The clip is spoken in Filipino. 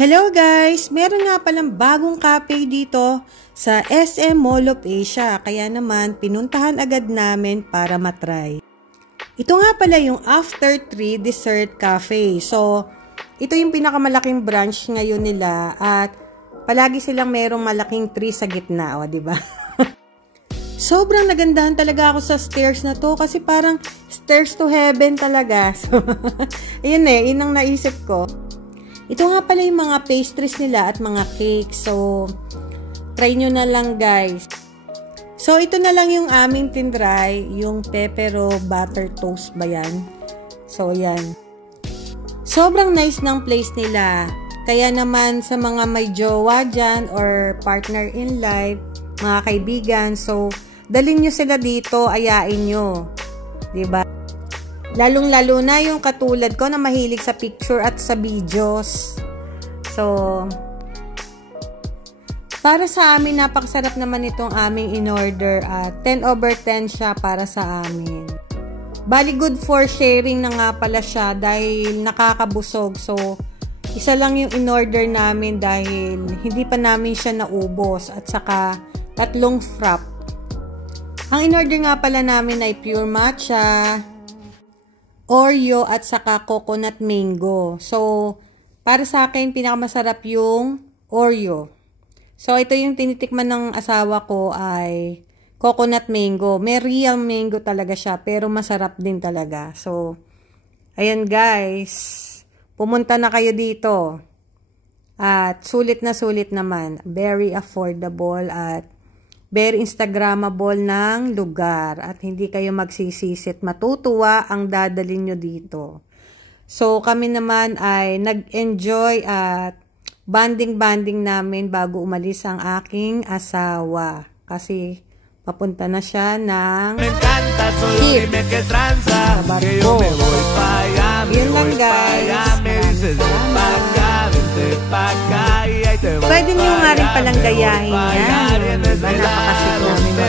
Hello guys! Meron nga palang bagong cafe dito sa SM Mall of Asia. Kaya naman, pinuntahan agad namin para matry. Ito nga pala yung After 3 Dessert Cafe. So, ito yung pinakamalaking branch ngayon nila at palagi silang merong malaking tree sa gitna. O, diba? Sobrang nagandahan talaga ako sa stairs na to kasi parang stairs to heaven talaga. So, ayun yun ang naisip ko. Ito nga pala yung mga pastries nila at mga cakes. So, try nyo na lang guys. So, ito na lang yung aming tinry. Yung pepero butter toast ba yan? So, yan. Sobrang nice ng place nila. Kaya naman sa mga may jowa dyan or partner in life, mga kaibigan. So, dalhin nyo sila dito, ayain nyo. Diba? Lalong-lalo na yung katulad ko na mahilig sa picture at sa videos. So, para sa amin, napakasarap naman itong aming in-order at 10/10 siya para sa amin. Bali good for sharing na nga pala siya dahil nakakabusog. So, isa lang yung in-order namin dahil hindi pa namin siya naubos at saka 3 frap. Ang in-order nga pala namin ay pure matcha, Oreo at saka coconut mango. So, para sa akin, pinakamasarap yung Oreo. So, ito yung tinitikman ng asawa ko ay coconut mango. May real mango talaga siya, pero masarap din talaga. So, ayan guys. Pumunta na kayo dito. At sulit na sulit naman. Very affordable at very Instagrammable ng lugar at hindi kayo magsisisit. Matutuwa ang dadalhin nyo dito. So, kami naman ay nag-enjoy at banding-banding namin bago umalis ang aking asawa. Kasi, papunta na siya ng ship sa barko. Yun lang guys. Pwede nyo nga rin palang gayahin yan. Napakasip namin.